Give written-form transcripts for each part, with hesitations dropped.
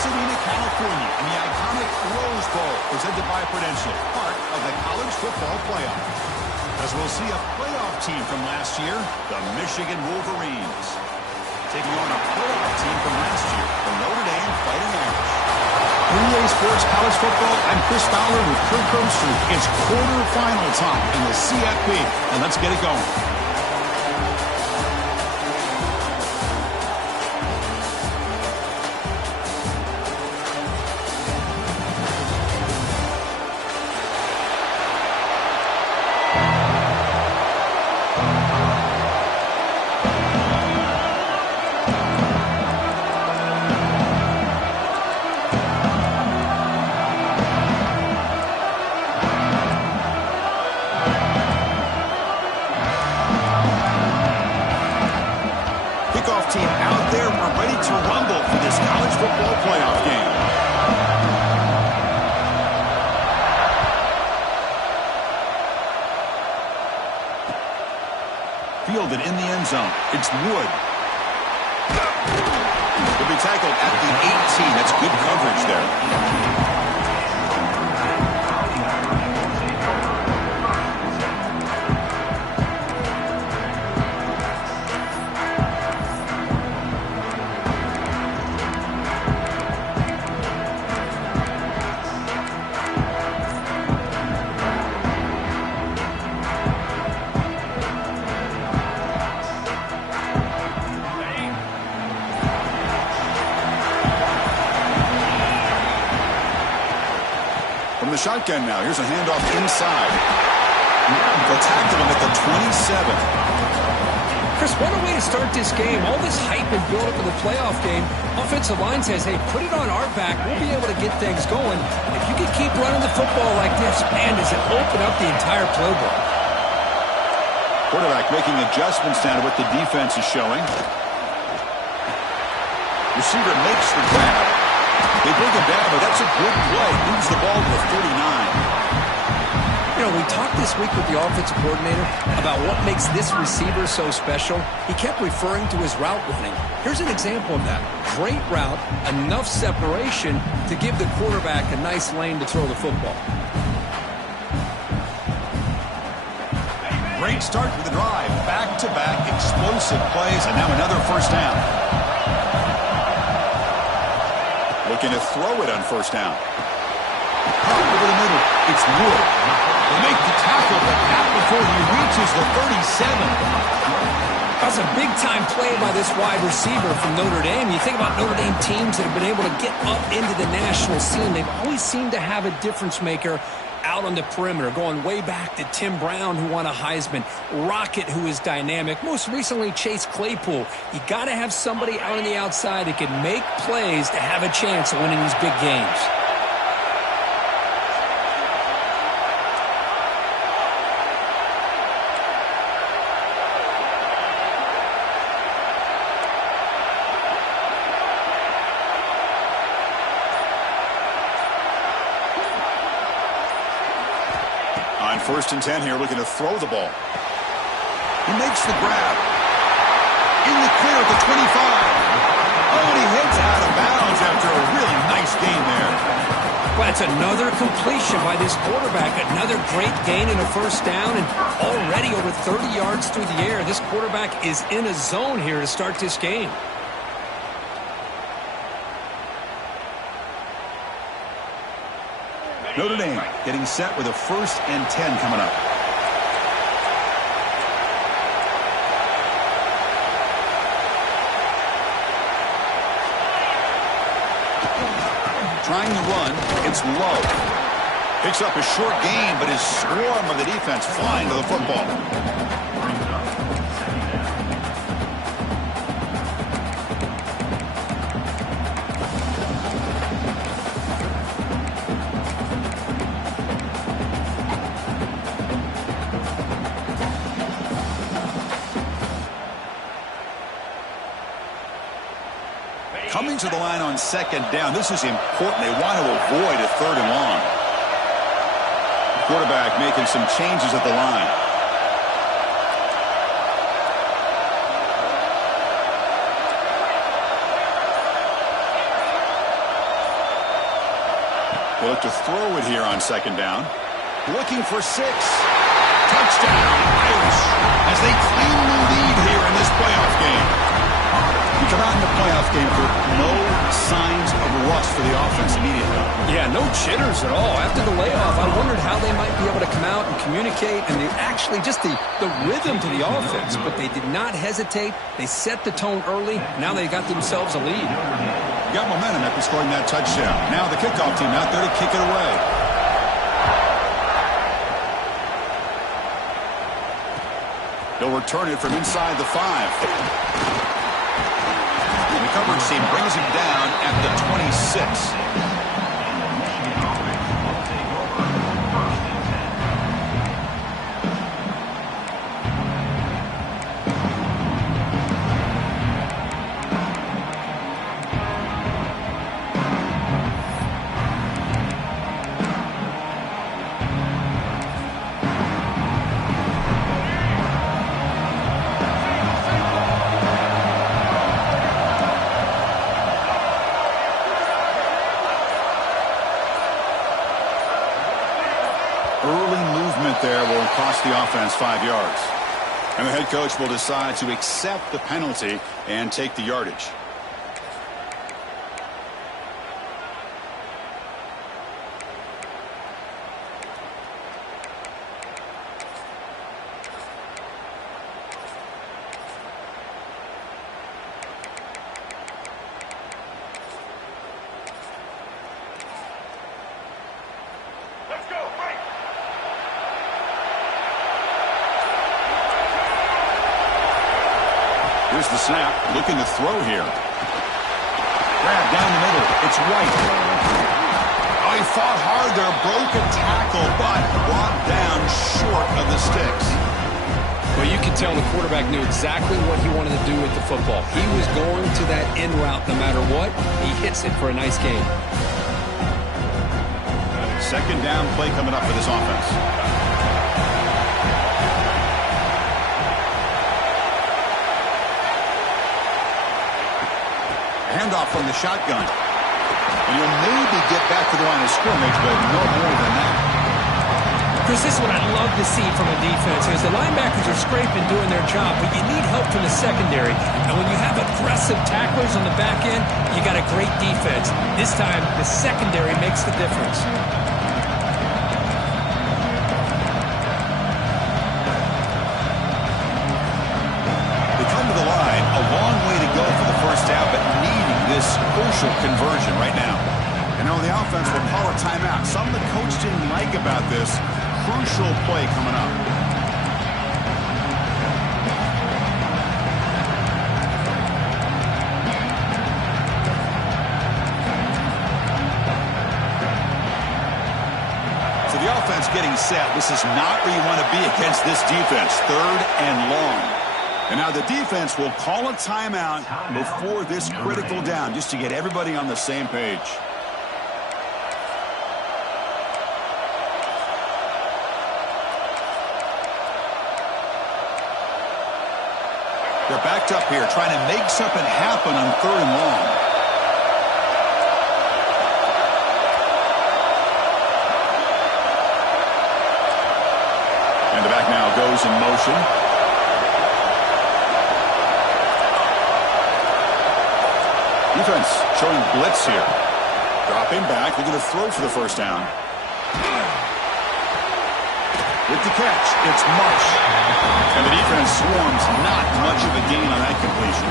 Pasadena, California, in the iconic Rose Bowl, presented by Prudential, part of the college football playoff. As we'll see a playoff team from last year, the Michigan Wolverines, taking on a playoff team from last year, the Notre Dame Fighting Irish. EA Sports College Football, I'm Chris Fowler with Kirk Herbstreit. It's quarterfinal time in the CFB, and let's get it going. Team out there, we're ready to rumble for this college football playoff game. Fielded in the end zone. It's Wood. He'll be tackled at the 18. That's good coverage there. From the shotgun now, here's a handoff inside. They'll tackle him at the 27. Chris, what a way to start this game. All this hype and build up for the playoff game. Offensive line says, hey, put it on our back. We'll be able to get things going. If you can keep running the football like this, man, does it open up the entire playbook. Quarterback making adjustments now to what the defense is showing. Receiver makes the grab. They bring him down, but that's a good play. Moves the ball to the 39. You know, we talked this week with the offensive coordinator about what makes this receiver so special. He kept referring to his route running. Here's an example of that. Great route, enough separation to give the quarterback a nice lane to throw the football. Great start to the drive. Back-to-back explosive plays, and now another first down. Looking to throw it on first down. Up over the middle. It's Wood. They make the tackle, but not before he reaches the 37. That's a big-time play by this wide receiver from Notre Dame. You think about Notre Dame teams that have been able to get up into the national scene. They've always seemed to have a difference maker out on the perimeter, going way back to Tim Brown, who won a Heisman, Rocket, who is dynamic, most recently Chase Claypool. You got to have somebody out on the outside that can make plays to have a chance of winning these big games. On 1st and 10 here, looking to throw the ball. He makes the grab. In the clear at the 25. Oh, and he heads out of bounds after a really nice gain there. Well, that's another completion by this quarterback. Another great gain in a first down, and already over 30 yards through the air. This quarterback is in a zone here to start this game. Notre Dame getting set with a 1st and 10 coming up. Trying to run, it's low. Picks up a short gain, but his swarm of the defense flying to the football. Coming to the line on 2nd down. This is important. They want to avoid a 3rd and long. Quarterback making some changes at the line. They look to throw it here on second down. Looking for 6. Touchdown, Irish, as they claim the lead here in this playoff game. You come out in the playoff game for no signs of rust for the offense immediately. Yeah, no jitters at all. After the layoff, I wondered how they might be able to come out and communicate, and actually just the rhythm to the offense. But they did not hesitate. They set the tone early. Now they got themselves a lead. Got momentum after scoring that touchdown. Now the kickoff team out there to kick it away. He'll return it from inside the 5. The coverage team brings him down at the 26. Early movement there will cost the offense 5 yards. And the head coach will decide to accept the penalty and take the yardage. Here's the snap, looking to throw here. Grab down the middle, it's White. Oh, he fought hard there, broke a tackle, but brought down short of the sticks. Well, you can tell the quarterback knew exactly what he wanted to do with the football. He was going to that in route no matter what. He hits it for a nice gain. Second down play coming up for this offense. Handoff from the shotgun. And he'll maybe get back to the line of scrimmage, but no more than that. Chris, this is what I love to see from a defense is the linebackers are scraping, doing their job, but you need help from the secondary. And when you have aggressive tacklers on the back end, you got a great defense. This time, the secondary makes the difference. They come to the line, a long way to go for the first down, but needing this crucial conversion right now. And now the offense will call a timeout. Something the coach didn't like about this crucial play coming up. So the offense getting set. This is not where you want to be against this defense. 3rd and long. And now the defense will call a timeout before this critical down, just to get everybody on the same page. They're backed up here, trying to make something happen on 3rd and long. And the back now goes in motion. Defense showing blitz here. Dropping back, looking to throw for the first down. With the catch, it's Marsh. And the defense swarms, not much of a gain on that completion.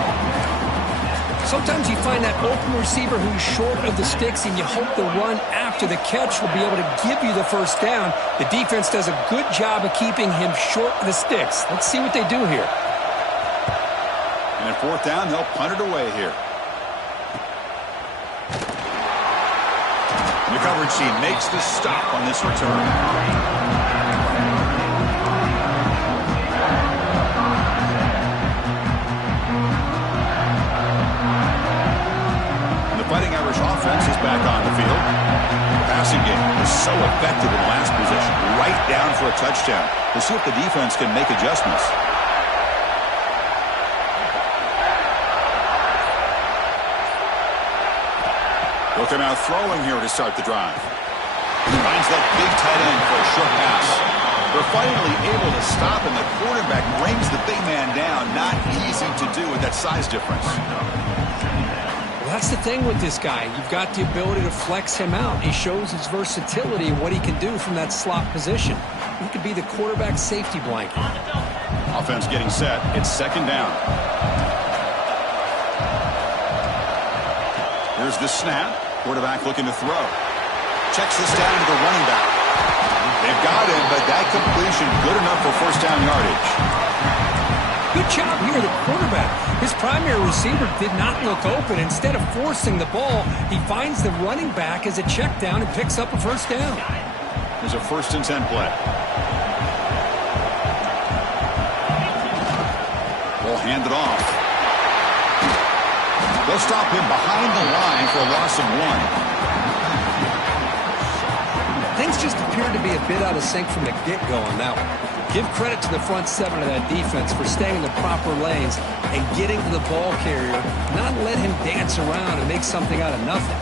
Sometimes you find that open receiver who's short of the sticks, and you hope the run after the catch will be able to give you the first down. The defense does a good job of keeping him short of the sticks. Let's see what they do here. And at 4th down, they'll punt it away here. And the coverage team makes the stop on this return. Fighting Irish offense is back on the field. The passing game was so effective in the last possession. Right down for a touchdown. We'll see if the defense can make adjustments. They'll come out throwing here to start the drive. Finds that big tight end for a short pass. They're finally able to stop, and the quarterback brings the big man down. Not easy to do with that size difference. Well, that's the thing with this guy. You've got the ability to flex him out. He shows his versatility and what he can do from that slot position. He could be the quarterback safety blanket. Offense getting set. It's second down. Here's the snap. Quarterback looking to throw. Checks this down to the running back. They've got him, but that completion good enough for first down yardage. Good job here, the quarterback. His primary receiver did not look open. Instead of forcing the ball, he finds the running back as a check down and picks up a first down. There's a 1st and 10 play. Ball handed off. They'll stop him behind the line for a loss of 1. Things just appear to be a bit out of sync from the get-go on that one. Give credit to the front 7 of that defense for staying in the proper lanes and getting to the ball carrier, not let him dance around and make something out of nothing.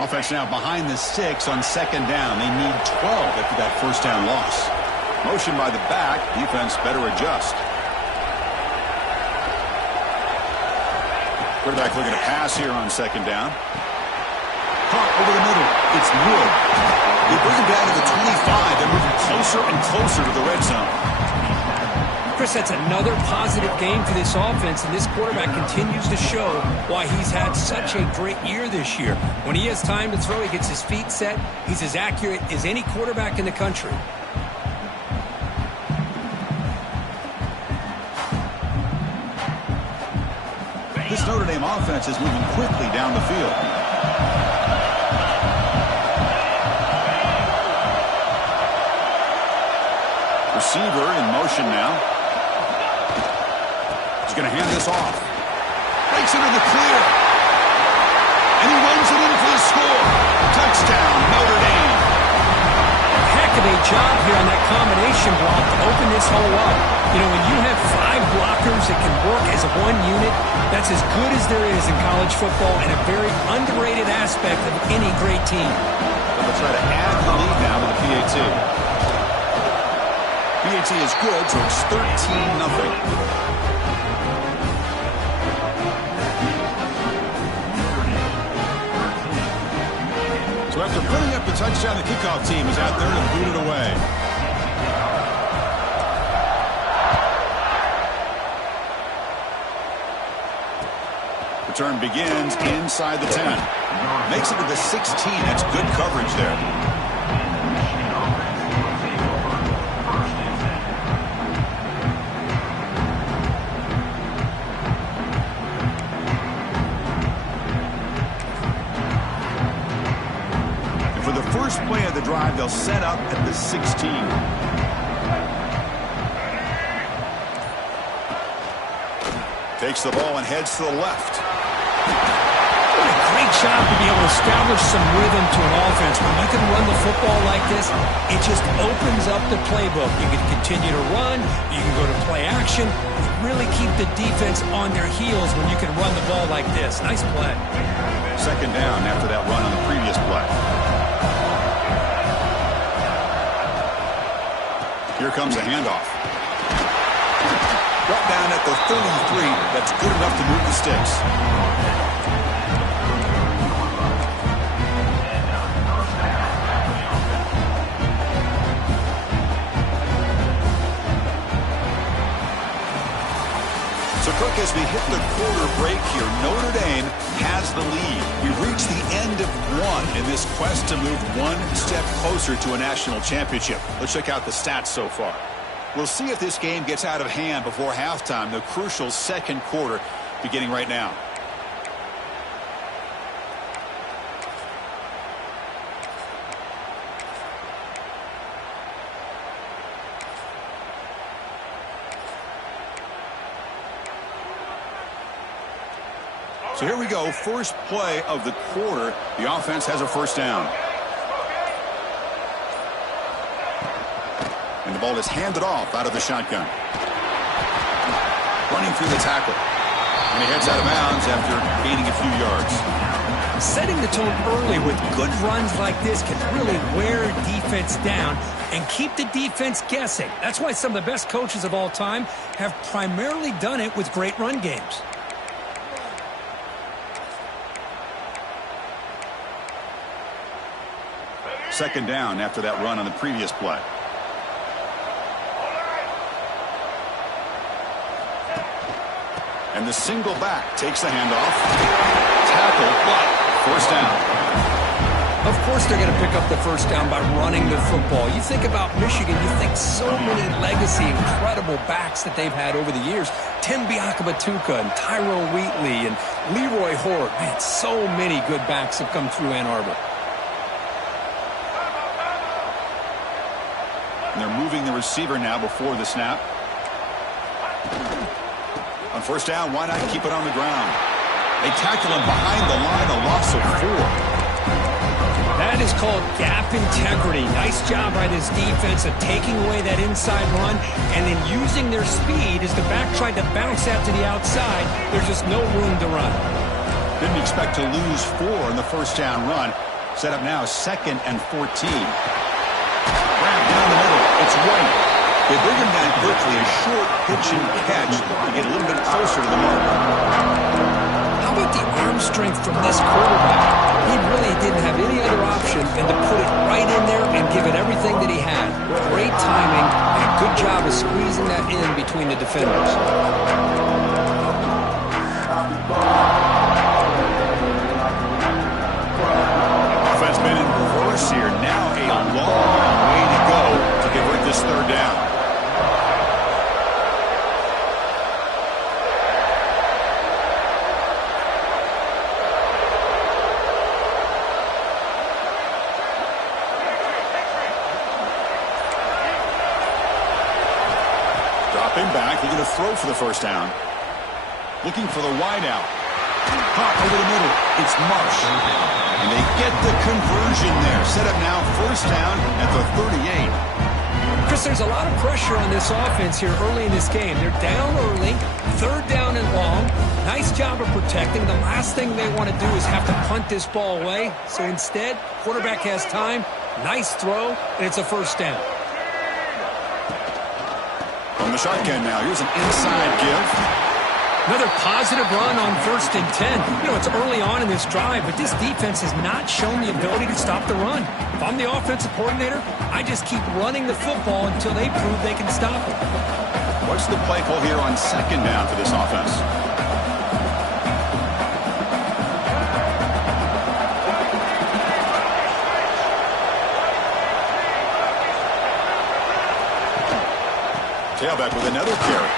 Offense now behind the 6 on second down. They need 12 after that first down loss. Motion by the back. Defense better adjust. Quarterback looking to pass here on second down. Caught over the middle. It's Wood. They bring him down to the 25. They're moving closer and closer to the red zone. Chris, that's another positive game for this offense, and this quarterback continues to show why he's had such a great year this year. When he has time to throw, he gets his feet set. He's as accurate as any quarterback in the country. This Notre Dame offense is moving quickly down the field. Receiver in motion now. He's going to hand this off. Breaks into the clear. And he runs it in for the score. Touchdown, Notre Dame. Heck of a job here on that combination block to open this hole up. You know, when you have 5 blockers that can work as one unit, that's as good as there is in college football and a very underrated aspect of any great team. They'll try to add the lead now to the PAT. PAT is good, so it's 13-0. So after putting up the touchdown, the kickoff team is out there to boot it away. Return begins inside the 10. Makes it to the 16. That's good coverage there. And for the first play of the drive, they'll set up at the 16. Takes the ball and heads to the left. What a great job to be able to establish some rhythm to an offense. When you can run the football like this, it just opens up the playbook. You can continue to run. You can go to play action. You really keep the defense on their heels when you can run the ball like this. Nice play. Second down after that run on the previous play. Here comes a handoff. Brought down at the 33. That's good enough to move the sticks. So, Cook, as we hit the quarter break here, Notre Dame has the lead. We've reached the end of one in this quest to move one step closer to a national championship. Let's check out the stats so far. We'll see if this game gets out of hand before halftime, the crucial second quarter beginning right now. So here we go, first play of the quarter. The offense has a first down. And the ball is handed off out of the shotgun. running through the tackle. And he heads out of bounds after gaining a few yards. Setting the tone early with good runs like this can really wear defense down and keep the defense guessing. That's why some of the best coaches of all time have primarily done it with great run games. Second down after that run on the previous play. And the single back takes the handoff. Tackle, but first down. Of course they're going to pick up the first down by running the football. You think about Michigan, you think so many legacy, incredible backs that they've had over the years. Tim Biakabatuka and Tyrone Wheatley and Leroy Horde. Man, so many good backs have come through Ann Arbor. And they're moving the receiver now before the snap. On first down, why not keep it on the ground? They tackle him behind the line, a loss of 4. That is called gap integrity. Nice job by this defense of taking away that inside run and then using their speed as the back tried to bounce out to the outside. There's just no room to run. Didn't expect to lose 4 in the first down run. Set up now 2nd and 14. Grab down the middle. It's White. They bring him down quickly. A short pitch and catch to get a little bit closer to the mark. How about the arm strength from this quarterback? He really didn't have any other option than to put it right in there and give it everything that he had. Great timing and a good job of squeezing that in between the defenders. Offense been in reverse here. Now a long way to go to convert this third down. Dropping back, they're going to throw for the first down. Looking for the wide out. Caught over the middle. It's Marsh. And they get the conversion there. Set up now first down at the 38. Chris, there's a lot of pressure on this offense here early in this game. They're down early, third down and long. Nice job of protecting. The last thing they want to do is have to punt this ball away. So instead, quarterback has time. Nice throw, and it's a first down. From the shotgun now, here's an inside give. Another positive run on 1st and 10. You know, it's early on in this drive, but this defense has not shown the ability to stop the run. If I'm the offensive coordinator, I just keep running the football until they prove they can stop it. What's the play call here on second down for this offense? Tailback with another carry.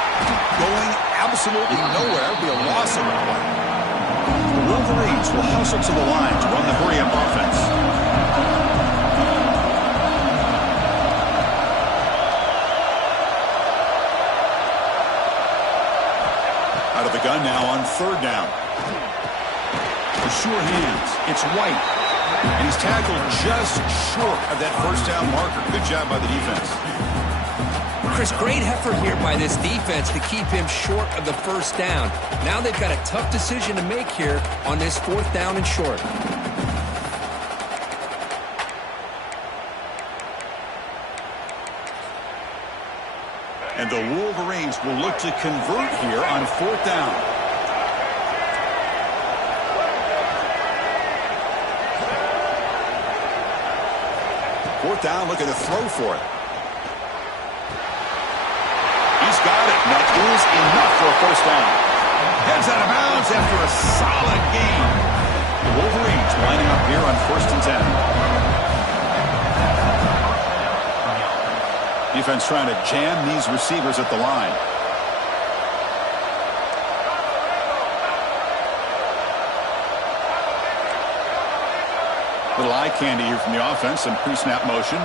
Going absolutely nowhere. Be a loss of one. The Wolverines will hustle to the line to run the hurry-up offense. Out of the gun now on third down. For sure hands. It's White. And he's tackled just short of that first down marker. Good job by the defense. Chris, great effort here by this defense to keep him short of the first down. Now they've got a tough decision to make here on this 4th down and short. And the Wolverines will look to convert here on 4th down. Fourth down, looking to throw for it. He's got it. That is enough for a first down. Heads out of bounds after a solid gain. The Wolverines lining up here on 1st and 10. Defense trying to jam these receivers at the line. Little eye candy here from the offense. Some pre-snap motion.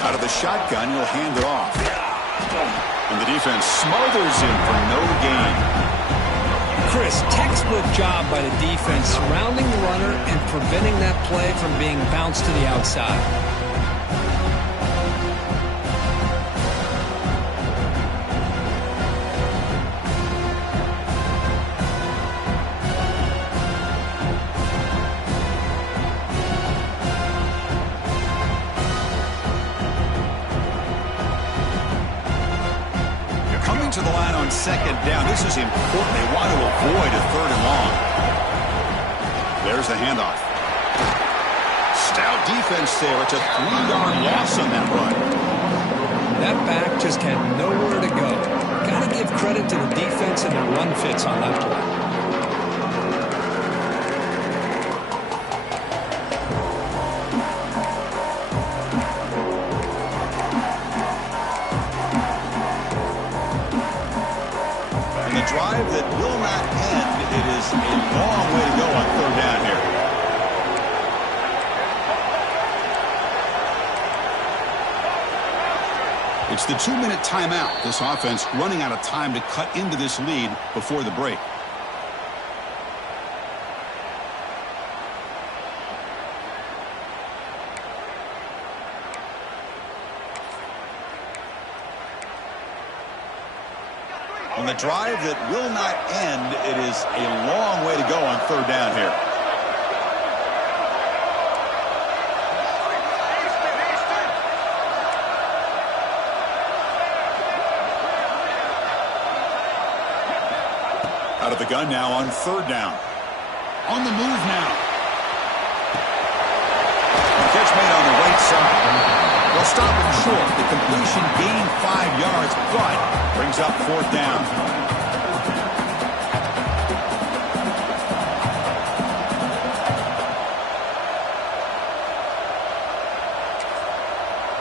Out of the shotgun, he'll hand it off. And the defense smothers him for no gain. Chris, textbook job by the defense surrounding the runner and preventing that play from being bounced to the outside. on second down. This is important. They want to avoid a third and long. There's the handoff. Stout defense there. It's a 3-yard loss on that run. That back just had nowhere to go. Got to give credit to the defense and the run fits on that play. Drive that will not end. It is a long way to go on third down here. It's the 2-minute timeout. This offense running out of time to cut into this lead before the break. On the drive that will not end, it is a long way to go on third down here. Out of the gun now on third down. On the move now. Catch made on the right side. They'll stop him short. The completion gained 5 yards, but brings up fourth down.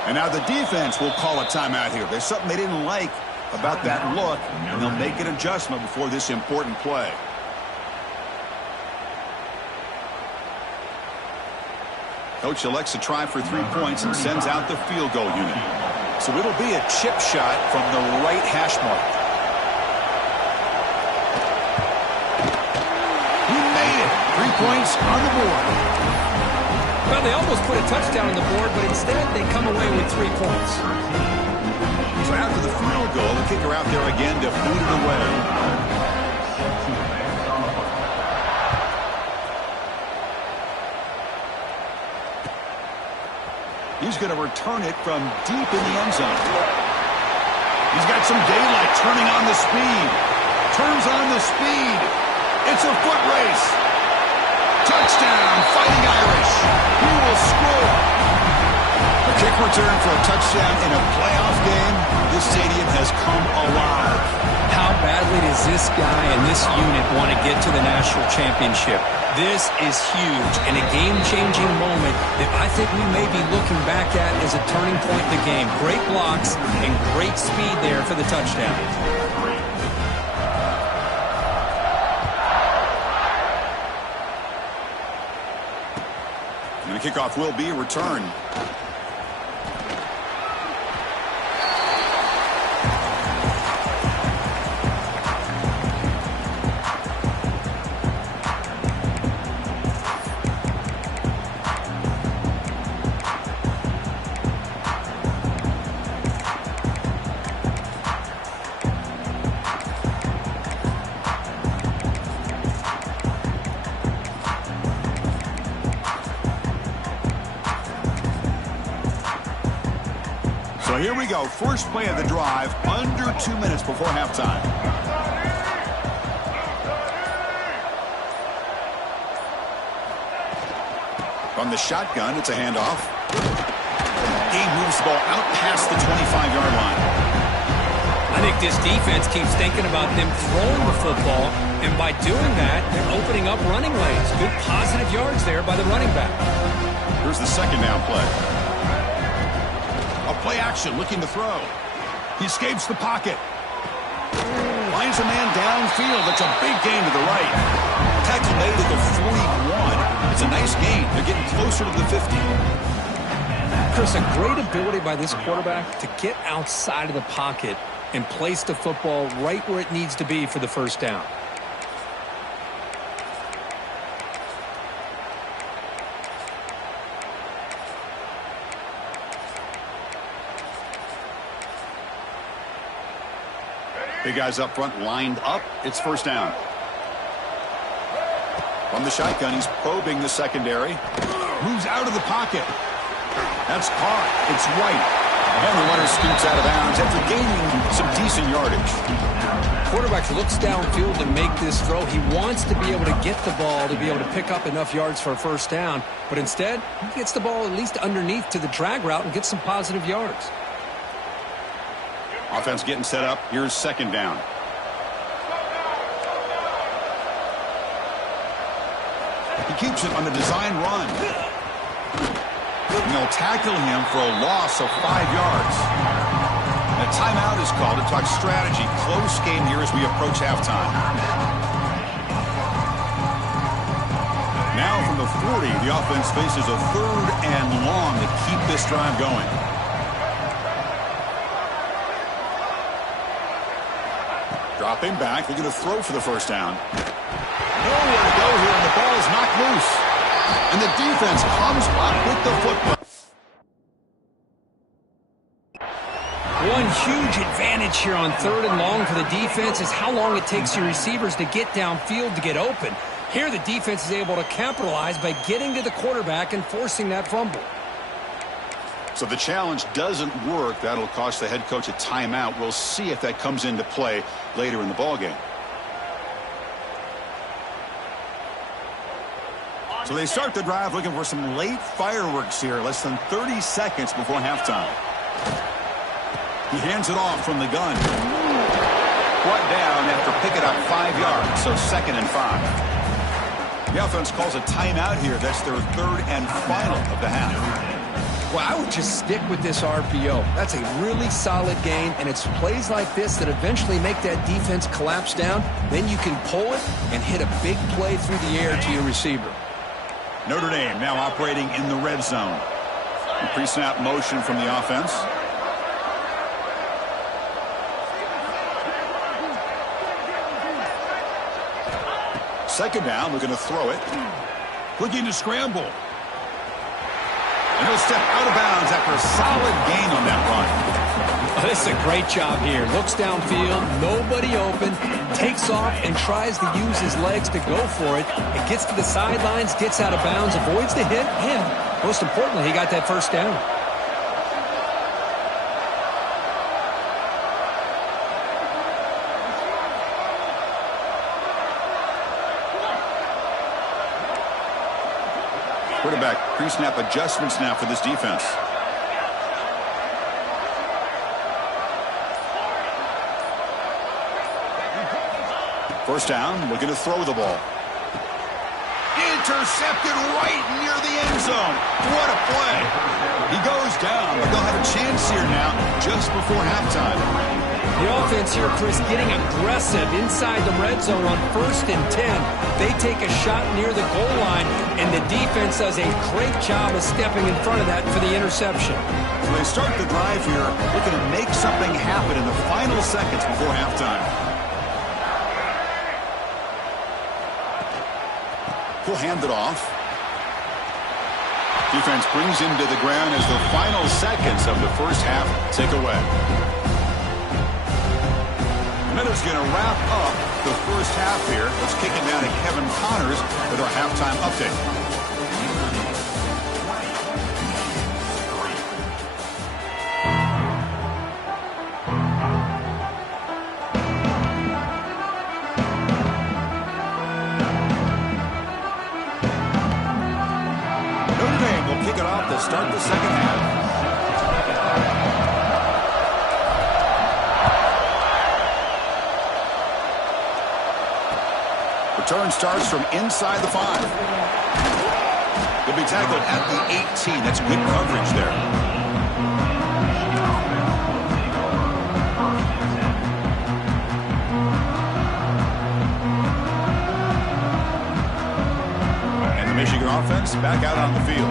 And now the defense will call a timeout here. There's something they didn't like about that look, and they'll make an adjustment before this important play. Coach elects to try for 3 points and sends out the field goal unit. So it'll be a chip shot from the right hash mark. He made it. 3 points on the board. Well, they almost put a touchdown on the board, but instead they come away with 3 points. So after the field goal, the kicker out there again to boot it away. He's going to return it from deep in the end zone. He's got some daylight, turning on the speed. Turns on the speed. It's a foot race. Touchdown, Fighting Irish. He will score. A kick return for a touchdown in a playoff game. This stadium has come alive. How badly does this guy and this unit want to get to the national championship? This is huge and a game-changing moment that I think we may be looking back at as a turning point in the game. Great blocks and great speed there for the touchdown. And the kickoff will be a return. So here we go. First play of the drive, under 2 minutes before halftime. From the shotgun, it's a handoff. Game moves the ball out past the 25-yard line. I think this defense keeps thinking about them throwing the football, and by doing that, they're opening up running lanes. Good positive yards there by the running back. Here's the second down play. A play action, looking to throw. He escapes the pocket. Finds a man downfield. That's a big gain to the right. Tackle made at the 41. It's a nice gain. They're getting closer to the 50. Chris, a great ability by this quarterback to get outside of the pocket and place the football right where it needs to be for the first down. Big guys up front lined up. It's first down. From the shotgun, he's probing the secondary. Moves out of the pocket. That's caught. It's White. And the runner scoots out of bounds after gaining some decent yardage. Quarterback looks downfield to make this throw. He wants to be able to get the ball to be able to pick up enough yards for a first down. But instead, he gets the ball at least underneath to the drag route and gets some positive yards. Offense getting set up. Here's second down. He keeps it on the design run. And they'll tackle him for a loss of 5 yards. And a timeout is called to talk strategy. Close game here as we approach halftime. Now from the 40, the offense faces a 3rd and long to keep this drive going. Dropping back, they're going to throw for the first down. Nowhere to go here, and the ball is knocked loose. And the defense comes up with the football. One huge advantage here on 3rd and long for the defense is how long it takes your receivers to get downfield to get open. Here the defense is able to capitalize by getting to the quarterback and forcing that fumble. So the challenge doesn't work. That'll cost the head coach a timeout. We'll see if that comes into play later in the ballgame. So they start the drive looking for some late fireworks here. Less than 30 seconds before halftime. He hands it off from the gun. Brought down after picking up 5 yards, so 2nd and 5. The offense calls a timeout here. That's their 3rd and final of the half. Well, I would just stick with this RPO. That's a really solid game, and it's plays like this that eventually make that defense collapse down. Then you can pull it and hit a big play through the air to your receiver. Notre Dame now operating in the red zone. Pre-snap motion from the offense. Second down, we're going to throw it. Looking to scramble. And he'll step out of bounds after a solid gain on that run. Oh, this is a great job here. Looks downfield, nobody open, takes off and tries to use his legs to go for it. It gets to the sidelines, gets out of bounds, avoids the hit, and most importantly, he got that first down. Quarterback pre-snap adjustments now for this defense. First down, looking to throw the ball. Intercepted right near the end zone. What a play. He goes down, but they'll have a chance here now just before halftime. The offense here, Chris, getting aggressive inside the red zone on 1st and 10. They take a shot near the goal line, and the defense does a great job of stepping in front of that for the interception. So they start the drive here, looking to make something happen in the final seconds before halftime. He'll hand it off. Defense brings him to the ground as the final seconds of the first half tick away. Miller's going to wrap up the first half here. Let's kick it down to Kevin Connors with our halftime update. Notre Dame will kick it off to start the second half. Return starts from inside the 5. He'll be tackled at the 18. That's good coverage there. And the Michigan offense back out on the field.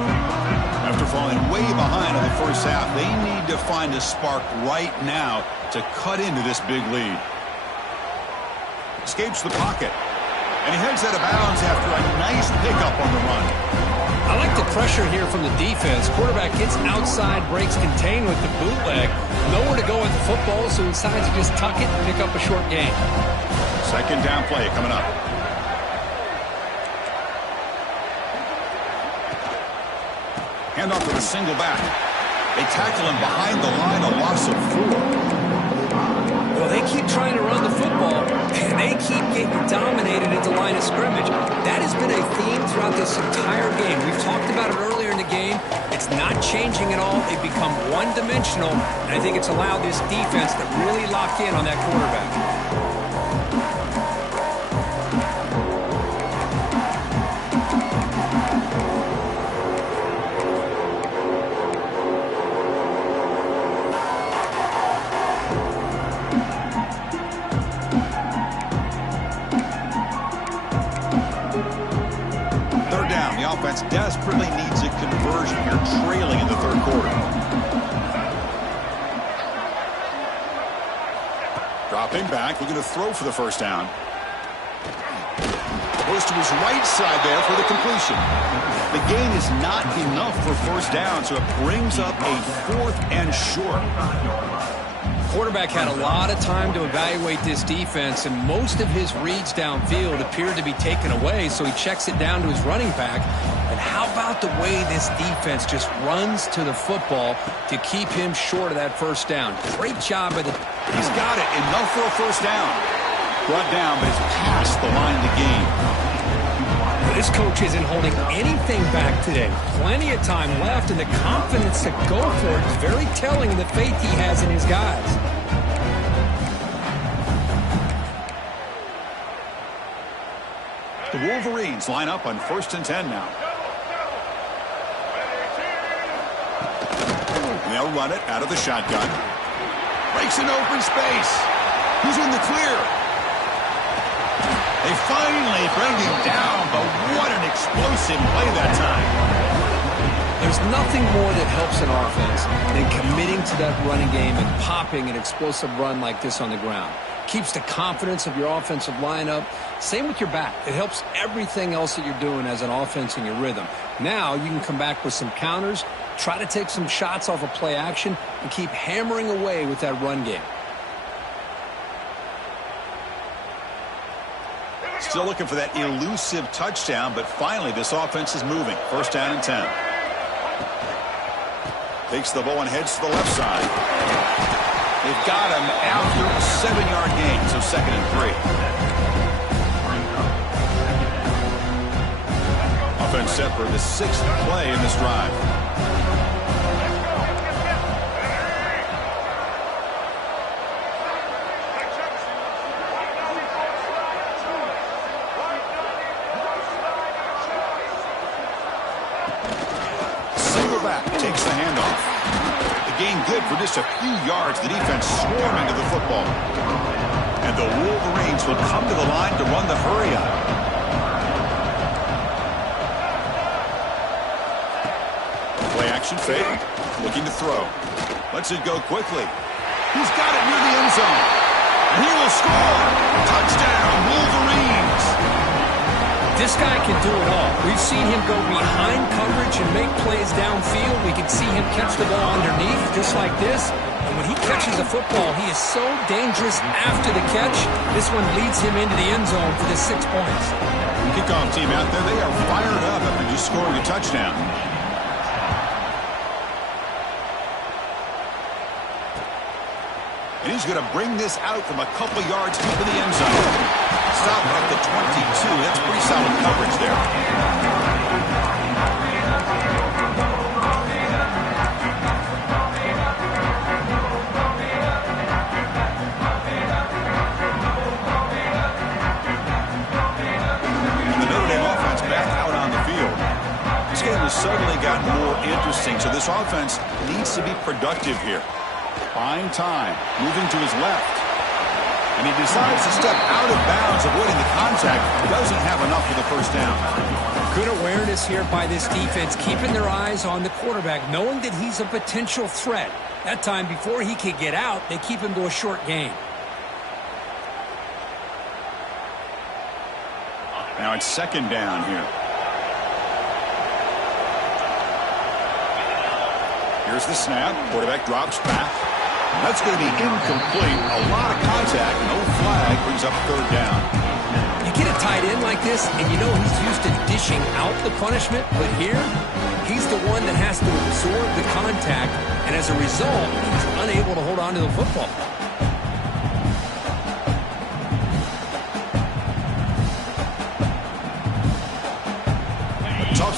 After falling way behind in the first half, they need to find a spark right now to cut into this big lead. Escapes the pocket. And he heads out of bounds after a nice pickup on the run. I like the pressure here from the defense. Quarterback gets outside, breaks contain with the bootleg. Nowhere to go with the football, so he decides to just tuck it and pick up a short gain. Second down play coming up. Handoff to the single back. They tackle him behind the line. this entire game. We've talked about it earlier in the game. It's not changing at all. They've become one-dimensional, and I think it's allowed this defense to really lock in on that quarterback. Offense desperately needs a conversion here, trailing in the third quarter. Dropping back, looking to throw for the first down. Goes to his right side there for the completion. The gain is not enough for first down, so it brings up a 4th and short. Quarterback had a lot of time to evaluate this defense, and most of his reads downfield appeared to be taken away, so he checks it down to his running back. And how about the way this defense just runs to the football to keep him short of that first down? Great job by the... He's got it. Enough for a first down. Brought down, but it's past the line to gain. This coach isn't holding anything back today. Plenty of time left, and the confidence to go for it is very telling of the faith he has in his guys. The Wolverines line up on 1st and 10 now. And they'll run it out of the shotgun. Breaks an open space. Who's in the clear? They finally bring him down, but what an explosive play that time. There's nothing more that helps an offense than committing to that running game and popping an explosive run like this on the ground. Keeps the confidence of your offensive line up. Same with your back. It helps everything else that you're doing as an offense in your rhythm. Now you can come back with some counters, try to take some shots off of play action, and keep hammering away with that run game. Still looking for that elusive touchdown, but finally this offense is moving. 1st down and 10. Takes the ball and heads to the left side. They've got him after a 7-yard gain, so 2nd and 3. Offense set for the 6th play in this drive. Takes the handoff. The gain good for just a few yards. The defense swarming to the football. And the Wolverines will come to the line to run the hurry up. Play action fake. Looking to throw. Lets it go quickly. He's got it near the end zone. And he will score. Touchdown, Wolverines. This guy can do it all. We've seen him go behind coverage and make plays downfield. We can see him catch the ball underneath just like this. And when he catches the football, he is so dangerous after the catch. This one leads him into the end zone for the 6 points. Kickoff team out there, they are fired up after just scoring a touchdown. And he's going to bring this out from a couple yards deep in the end zone. Stop at the 22. That's pretty solid coverage there. And the Notre Dame offense back out on the field. This game has suddenly gotten more interesting, so this offense needs to be productive here. Buying time, moving to his left. And he decides to step out of bounds, avoiding the contact. Doesn't have enough for the first down. Good awareness here by this defense, keeping their eyes on the quarterback, knowing that he's a potential threat. That time, before he could get out, they keep him to a short gain. Now it's 2nd down here. Here's the snap. Quarterback drops back. That's going to be incomplete. A lot of contact. No flag. Brings up 3rd down. You get a tight end like this, and you know he's used to dishing out the punishment, but here, he's the one that has to absorb the contact, and as a result, he's unable to hold on to the football.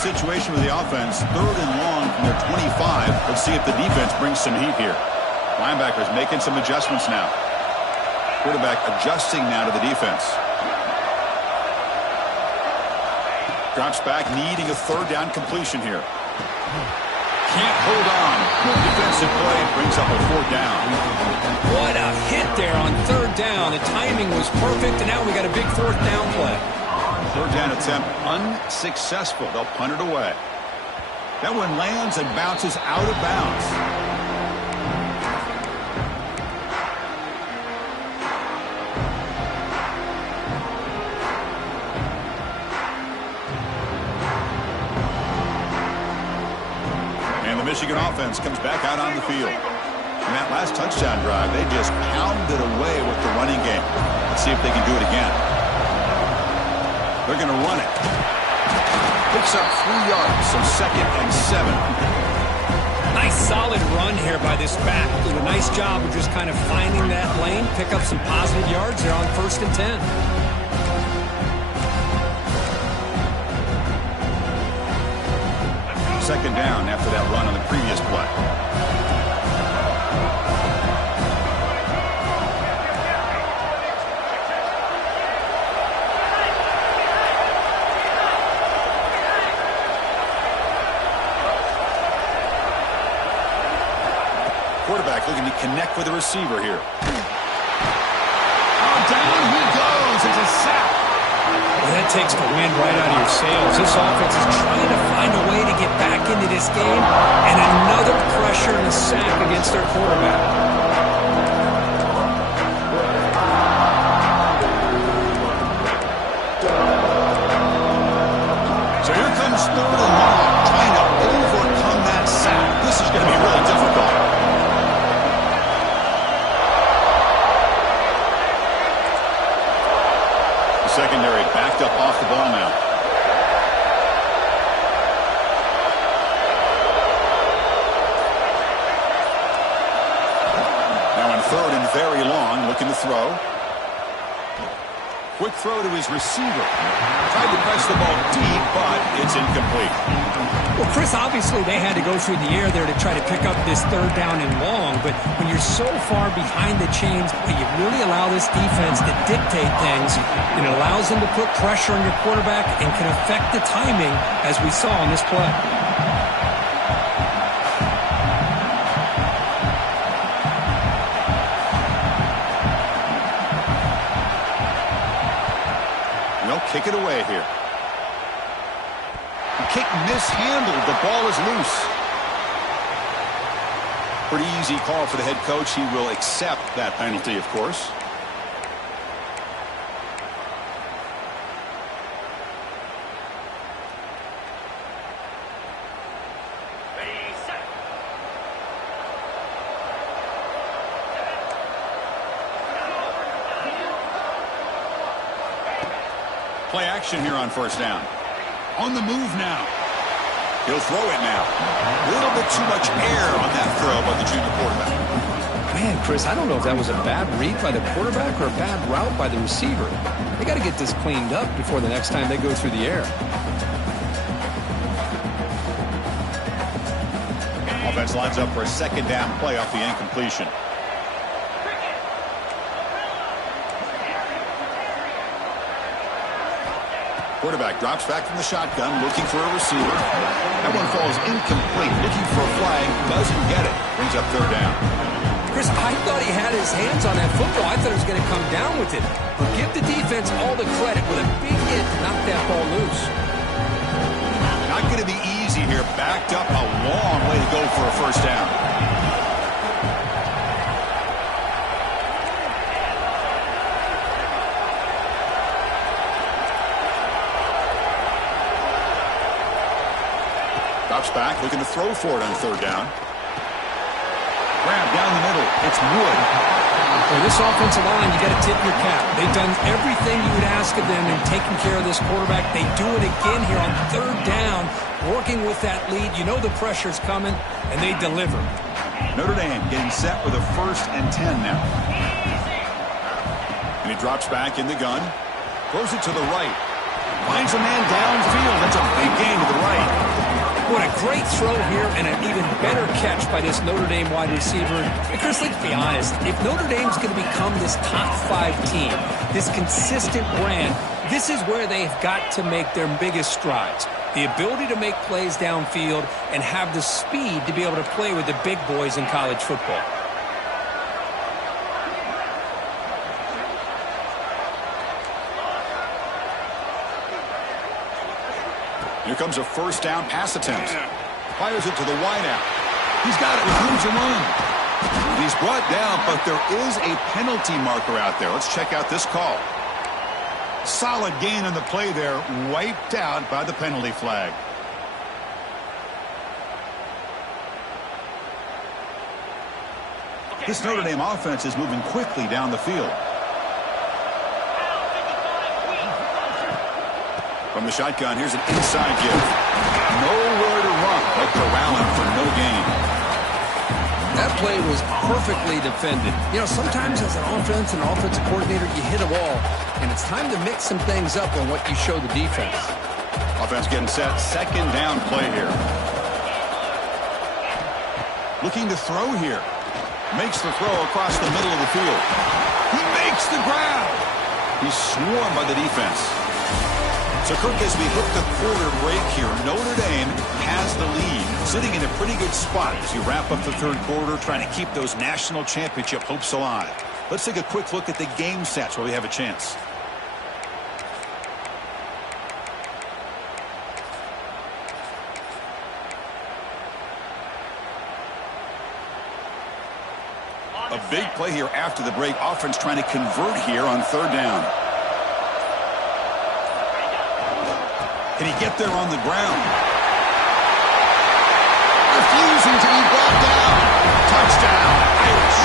situation with the offense. 3rd and long from their 25. Let's see if the defense brings some heat here. Linebackers making some adjustments now. Quarterback adjusting now to the defense. Drops back, needing a 3rd down completion here. Can't hold on. Defensive play brings up a 4th down. What a hit there on 3rd down. The timing was perfect, and now we got a big 4th down play. 3rd down attempt unsuccessful. They'll punt it away. That one lands and bounces out of bounds. And the Michigan offense comes back out on the field. In that last touchdown drive, they just pounded away with the running game. Let's see if they can do it again. They're going to run it. Picks up 3 yards, so 2nd and 7. Nice solid run here by this back. Did a nice job of just kind of finding that lane, pick up some positive yards there on 1st and 10. Second down after that run on the previous play. Quarterback looking to connect with the receiver here. Oh, down he goes. It's a sack. Well, that takes the wind right out of your sails. This offense is trying to find a way to get back into this game, and another pressure and a sack against their quarterback. So here comes 3rd and long, trying to overcome that sack. This is going to be really difficult. Secondary backed up off the ball now. Now in 3rd and very long, looking to throw. Quick throw to his receiver. Tried to press the ball deep, but it's incomplete. Well, Chris, obviously they had to go through the air there to try to pick up this 3rd down and long, but when you're so far behind the chains, you really allow this defense to dictate things. It allows them to put pressure on your quarterback and can affect the timing, as we saw on this play. They'll kick it away here. The kick mishandled. The ball is loose. Pretty easy call for the head coach. He will accept that penalty, of course. Play action here on 1st down. On the move now. He'll throw it now. A little bit too much air on that throw by the junior quarterback. Man, Chris, I don't know if that was a bad read by the quarterback or a bad route by the receiver. They got to get this cleaned up before the next time they go through the air. Offense lines up for a 2nd down play off the incompletion. Quarterback drops back from the shotgun, looking for a receiver. That one falls incomplete, looking for a flag, doesn't get it. Brings up 3rd down. Chris, I thought he had his hands on that football. I thought he was going to come down with it. But give the defense all the credit with a big hit to knock that ball loose. Not going to be easy here. Backed up a long way to go for a 1st down. Drops back, looking to throw for it on 3rd down. Grab down the middle. It's Wood. For this offensive line, you got to tip your cap. They've done everything you would ask of them in taking care of this quarterback. They do it again here on 3rd down, working with that lead. You know the pressure's coming, and they deliver. Notre Dame getting set with a 1st and 10 now. And he drops back in the gun. Throws it to the right. Finds a man downfield. That's a big gain to the right. What a great throw here and an even better catch by this Notre Dame wide receiver. And Chris, let's be honest. If Notre Dame's going to become this top 5 team, this consistent brand, this is where they've got to make their biggest strides. The ability to make plays downfield and have the speed to be able to play with the big boys in college football. Here comes a first down pass attempt. Fires it to the wideout. He's got it with room to run. And he's brought down, but there is a penalty marker out there. Let's check out this call. Solid gain on the play there, wiped out by the penalty flag. This Notre Dame offense is moving quickly down the field. From the shotgun, here's an inside give. Nowhere to run, but corralling for no gain. That play was perfectly defended. You know, sometimes as an offensive coordinator, you hit a wall, and it's time to mix some things up on what you show the defense. Offense getting set, second down play here. Looking to throw here. Makes the throw across the middle of the field. He makes the grab. He's swarmed by the defense. So, Kirk, as we hit the quarter break here, Notre Dame has the lead, sitting in a pretty good spot as you wrap up the third quarter, trying to keep those national championship hopes alive. Let's take a quick look at the game stats where we have a chance. A big play here after the break. Offense trying to convert here on third down. Can he get there on the ground? Refusing to be brought down. Touchdown, Irish.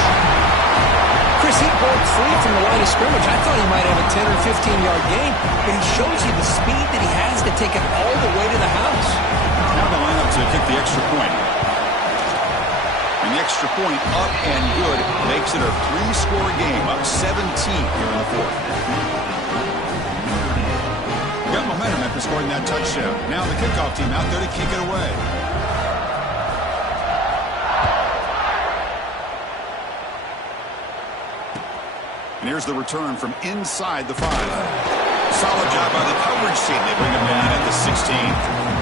Chris, he broke free from the line of scrimmage. I thought he might have a 10 or 15-yard gain, but he shows you the speed that he has to take it all the way to the house. Now the lineup to kick the extra point. And the extra point up and good makes it a 3-score game, up 17 here in the fourth. Got momentum after scoring that touchdown. Now the kickoff team out there to kick it away. And here's the return from inside the 5. Solid job by the coverage team. They bring him down at the 16.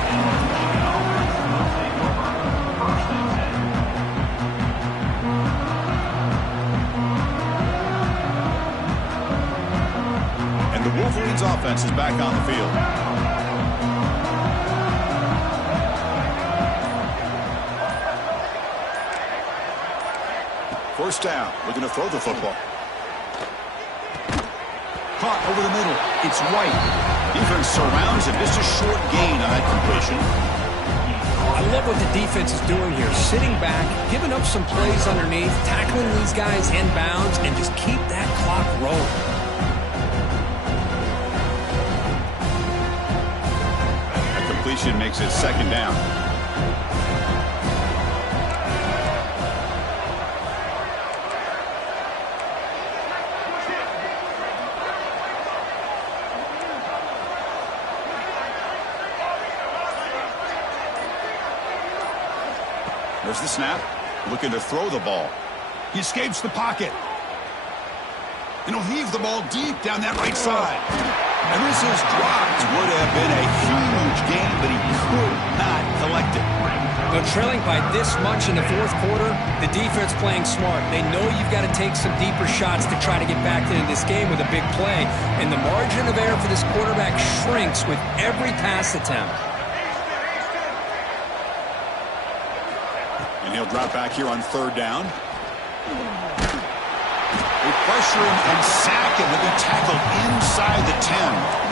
The Wolverines offense is back on the field. First down. Looking to throw the football. Caught over the middle. It's White. Defense surrounds him. Just a short gain on that completion. I love what the defense is doing here. Sitting back, giving up some plays underneath, tackling these guys inbounds, and just keep that clock rolling. Completion makes it second down. There's the snap. Looking to throw the ball. He escapes the pocket. And he'll heave the ball deep down that right side. And this is dropped. Would have been a huge gain, but he could not collect it. But trailing by this much in the fourth quarter, the defense playing smart. They know you've got to take some deeper shots to try to get back into this game with a big play. And the margin of error for this quarterback shrinks with every pass attempt. And he'll drop back here on third down. They pressure him and sack him. He'll be tackled inside the 10.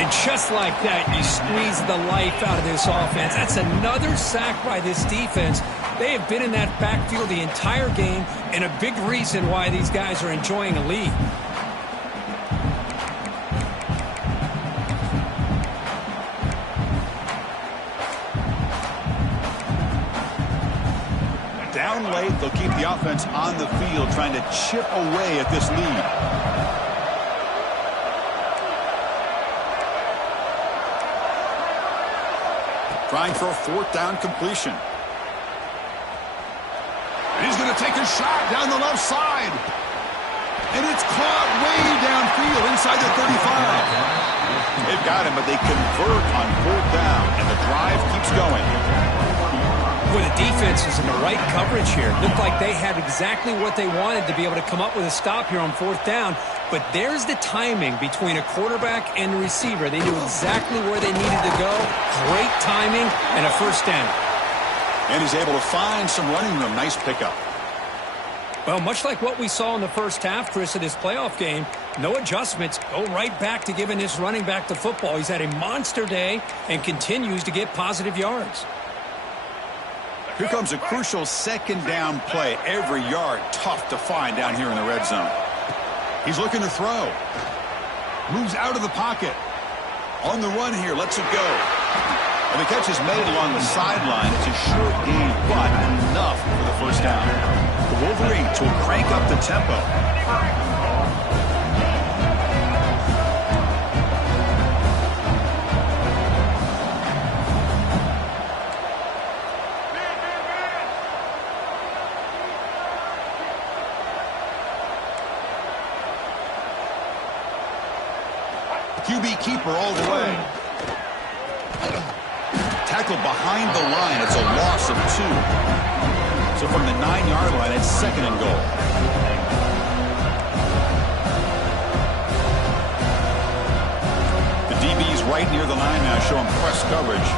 And just like that, you squeeze the life out of this offense. That's another sack by this defense. They have been in that backfield the entire game, and a big reason why these guys are enjoying a lead. Down late, they'll keep the offense on the field, trying to chip away at this lead. Trying for a fourth down completion. And he's going to take a shot down the left side. And it's caught way downfield inside the 35. They've got him, but they convert on fourth down, and the drive keeps going. Well, the defense is in the right coverage here. Looked like they had exactly what they wanted to be able to come up with a stop here on fourth down. But there's the timing between a quarterback and a receiver. They knew exactly where they needed to go. Great timing and a first down. And he's able to find some running room. Nice pickup. Well, much like what we saw in the first half, Chris, of this playoff game, no adjustments. Go right back to giving this running back the football. He's had a monster day and continues to get positive yards. Here comes a crucial second down play. Every yard tough to find down here in the red zone. He's looking to throw. Moves out of the pocket. On the run here, lets it go. And the catch is made along the sideline. It's a short gain, but enough for the first down. The Wolverines will crank up the tempo. QB keeper all the way. Tackled behind the line. It's a loss of 2. So from the 9-yard line, it's second and goal. The DB's right near the line now, showing press coverage.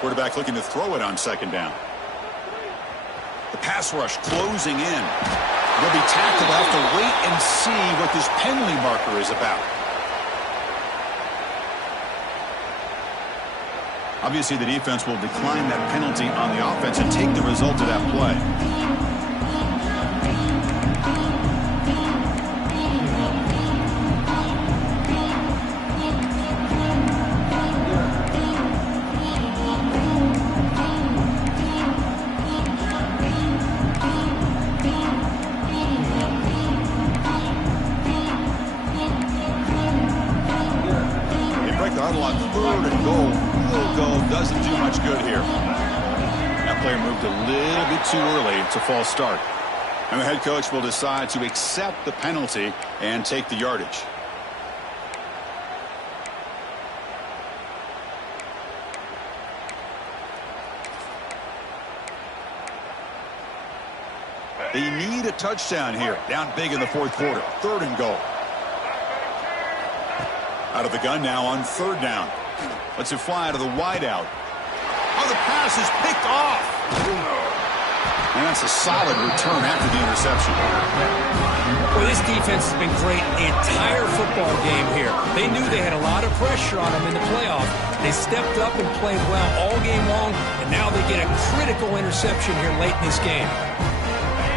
Quarterback looking to throw it on second down. The pass rush closing in. They'll be tackled. They'll have to wait and see what this penalty marker is about. Obviously, the defense will decline that penalty on the offense and take the result of that play. Third and goal. Field goal doesn't do much good here. That player moved a little bit too early. It's a false start. And the head coach will decide to accept the penalty and take the yardage. They need a touchdown here. Down big in the fourth quarter. Third and goal. Out of the gun now on third down. Lets it fly to the wideout. Oh, the pass is picked off. And that's a solid return after the interception. Well, this defense has been great the entire football game here. They knew they had a lot of pressure on them in the playoff. They stepped up and played well all game long, and now they get a critical interception here late in this game.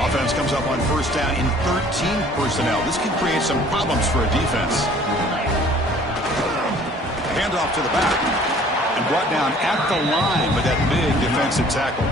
Offense comes up on first down in 13 personnel. This can create some problems for a defense. Handoff to the back and brought down at the line with that big defensive tackle.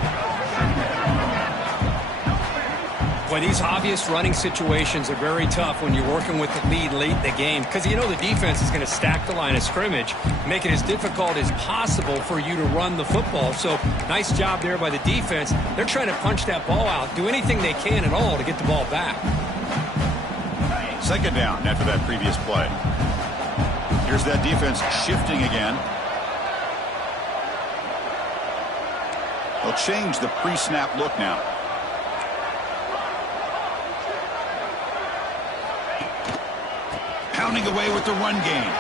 Boy, these obvious running situations are very tough when you're working with the lead late in the game because you know the defense is going to stack the line of scrimmage, make it as difficult as possible for you to run the football. So nice job there by the defense. They're trying to punch that ball out, do anything they can at all to get the ball back. Second down after that previous play. Here's that defense shifting again. They'll change the pre-snap look now. Pounding away with the run game.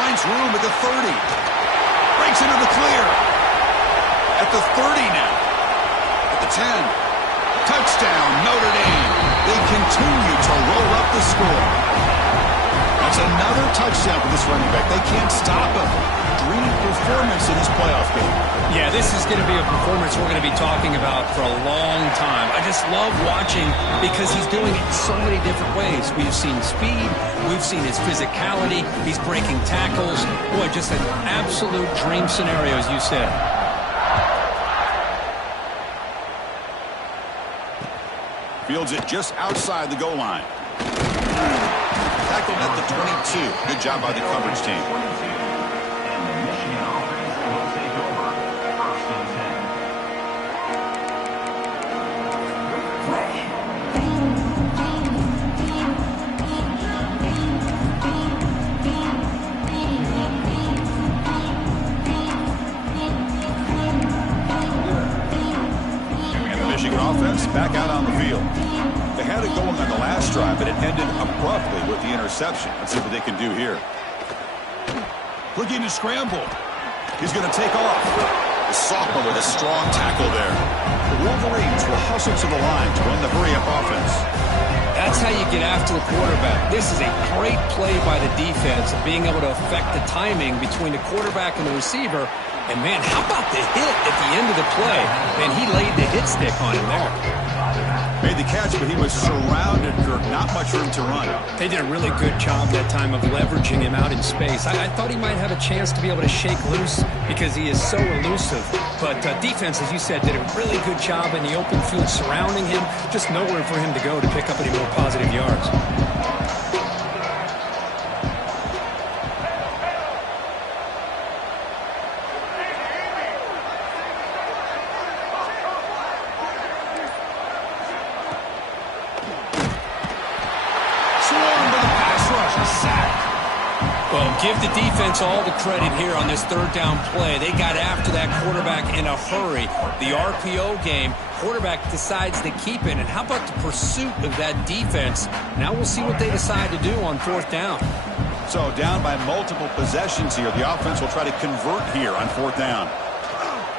Finds room at the 30. Breaks into the clear. At the 30 now. At the 10. Touchdown, Notre Dame. They continue to roll up the score. That's another touchdown for this running back. They can't stop him. Dream performance in this playoff game. Yeah, this is going to be a performance we're going to be talking about for a long time. I just love watching because he's doing it in so many different ways. We've seen speed. We've seen his physicality. He's breaking tackles. Boy, just an absolute dream scenario, as you said. Fields it just outside the goal line. Tackled at the 22. Good job by the coverage team. Offense back out on the field. They had it going on the last drive, but it ended abruptly with the interception. Let's see what they can do here. Looking to scramble. He's going to take off. The sophomore with a strong tackle there. The Wolverines will hustle to the line to run the hurry-up offense. That's how you get after the quarterback. This is a great play by the defense of being able to affect the timing between the quarterback and the receiver. And, man, how about the hit at the end of the play? Man, he laid the hit stick on him there. Made the catch, but he was surrounded, Kirk. Not much room to run. They did a really good job that time of leveraging him out in space. I thought he might have a chance to be able to shake loose because he is so elusive. But defense, as you said, did a really good job in the open field surrounding him. Just nowhere for him to go to pick up any more positive yards. Give the defense all the credit here on this third down play. They got after that quarterback in a hurry. The RPO game, quarterback decides to keep it. And how about the pursuit of that defense? Now we'll see what they decide to do on fourth down. So down by multiple possessions here. The offense will try to convert here on fourth down.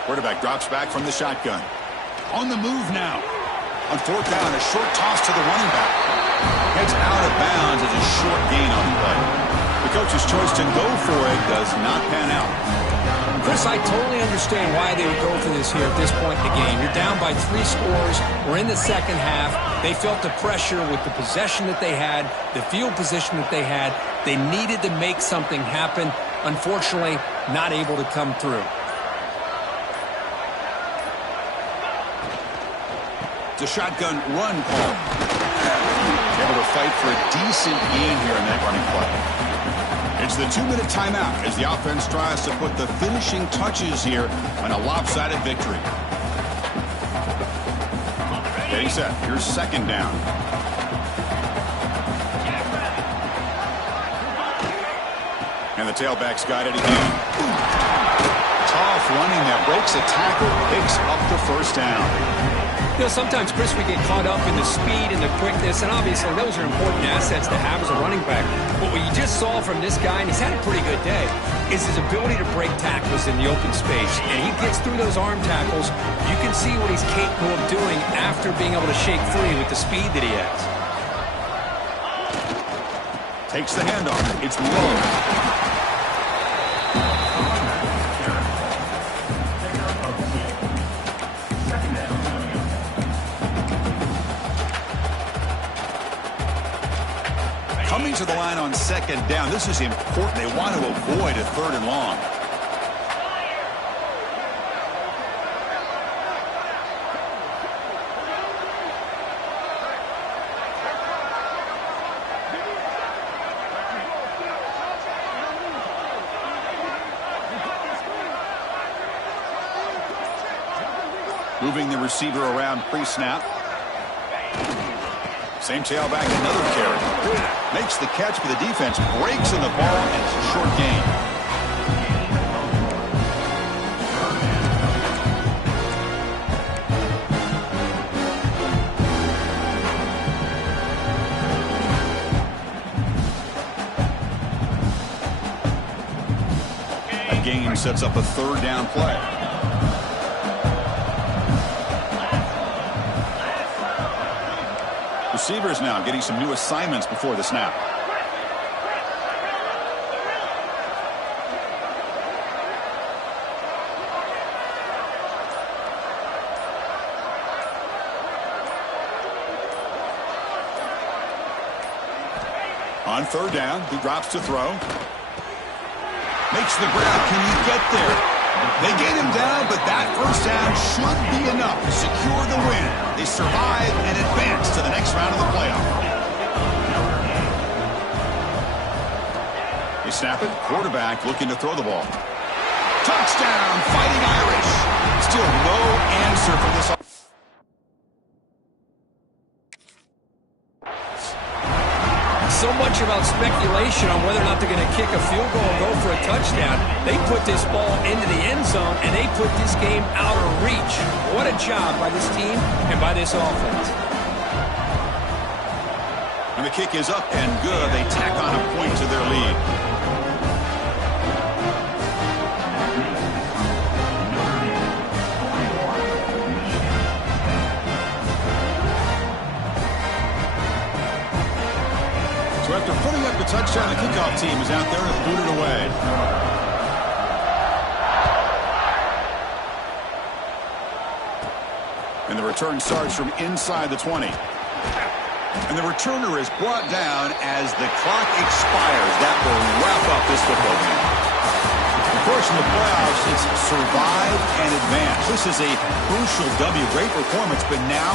Quarterback drops back from the shotgun. On the move now. On fourth down, a short toss to the running back. Heads out of bounds as a short gain on the play. The coach's choice to go for it does not pan out. Chris, I totally understand why they would go for this here at this point in the game. You're down by 3 scores. We're in the second half. They felt the pressure with the possession that they had, the field position that they had. They needed to make something happen. Unfortunately, not able to come through. It's a shotgun run call. Able to fight for a decent gain here in that running play. It's the 2-minute timeout as the offense tries to put the finishing touches here on a lopsided victory. Getting set. Here's second down. And the tailback's got it again. Tough running that breaks a tackle, picks up the first down. You know, sometimes, Chris, we get caught up in the speed and the quickness, and obviously those are important assets to have as a running back. But what you just saw from this guy, and he's had a pretty good day, is his ability to break tackles in the open space. And he gets through those arm tackles. You can see what he's capable of doing after being able to shake free with the speed that he has. Takes the handoff. It's low. Coming to the line on second down. This is important. They want to avoid a third and long. Moving the receiver around pre-snap. Same tailback, another carry. Makes the catch, but the defense breaks in the ball, and it's a short gain. A gain sets up a third down play. Receivers now getting some new assignments before the snap. On third down, he drops to throw. Makes the grab. Can he get there? They get him down, but that first down should be enough to secure the win. They survive and advance to the next round of the playoff. They snap it. Quarterback looking to throw the ball. Touchdown, Fighting Irish. Still no answer for this. So much about speculation on whether or not they're going to kick a field goal or go for a touchdown. They put this ball into the end zone, and they put this game out of reach. What a job by this team and by this offense. And the kick is up and good. They tack on a point to their lead. So after putting up the touchdown, the kickoff team is out there to boot it away. And the return starts from inside the 20. And the returner is brought down as the clock expires. That will wrap up this football game. Of course, in the playoffs, it's survive and advance. This is a crucial W. Great performance, but now